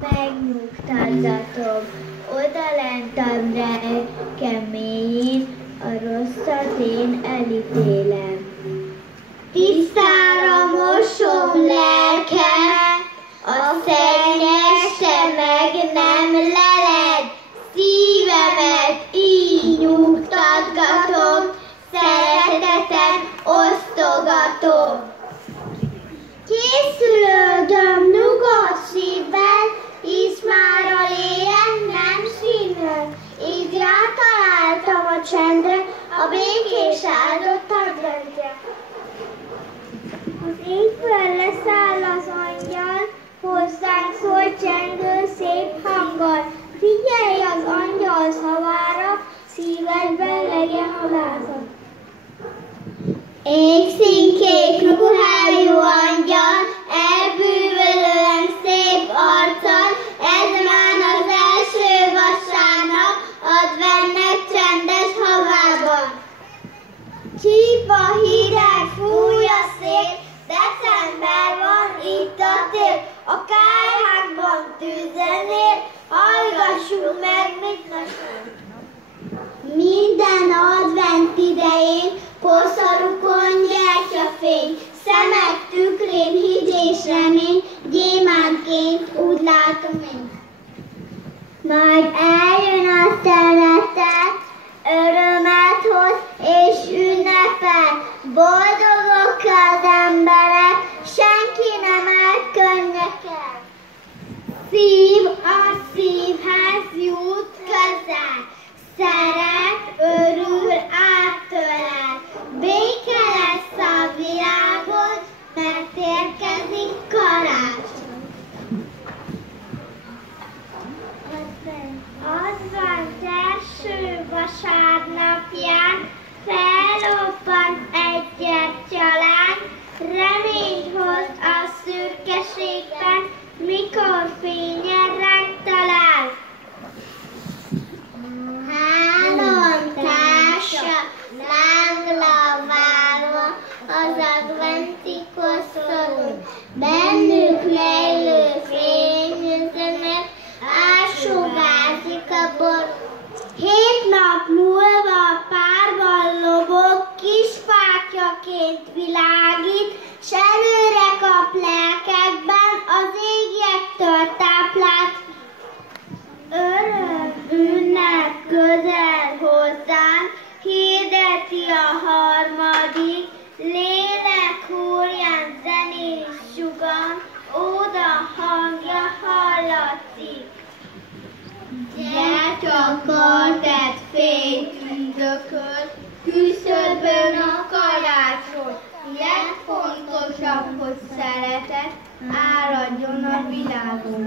megnyugtatgatom, odalent a kemény, a rosszat én elítélem. Tisztára mosom lelkem, a szennyeste meg nem leled, szívemet így nyugtatgatom, szeretetet osztogatom. Készülődöm nyugodt szívvel, hisz már a lélek nem színvel, így rátaláltam a csendre, a békés áldott adventre. Az égből leszáll az angyal, hozzánk szól csengő szép hanggal. Figyelj az angyal szavára, szívedben legyen alázat. Égszínkék ruhájú angyal, elbűvölően szép arccal, ez már az első vasárnap, adventnek csendes havában. Csípa hideg, fúj a szél, december van, itt a tél, a kályhákban tűzenél, hallgassuk meg, mit mesél. Minden advent idején koszorúkon gyertyafény, szemek tükrén hit és remény, gyémántként úgy látom én. Majd eljön a szeretet, örömet hoz és ünnepel, boldogok az emberek, senki nem elkönnyekel. Szív a szívhez jut közel, szeret, örül, áttölel, béke lesz a világon, mert érkezik karácsony. Advent első vasárnapján fellobbant egy gyertyaláng, reményt hoz a szürkeségben, mikor fényen ránk talál. Három társa lángla válva az adventi koszorú, bennük lejlő fényüzenet ásugárzik a bor. 7 nap múlva a párban lobog, kis fákjaként világít, s előre kap lelkekben az égjektől táplált öröm, ünnep közel hozzánk, hirdeti a harmadik, lélek húrján zenés sugan, óda hangja hallatszik. Gyertyakartett fénytündököl, küszöbön a karácsony, legfontosabb, hogy szeretet áradjon a világon.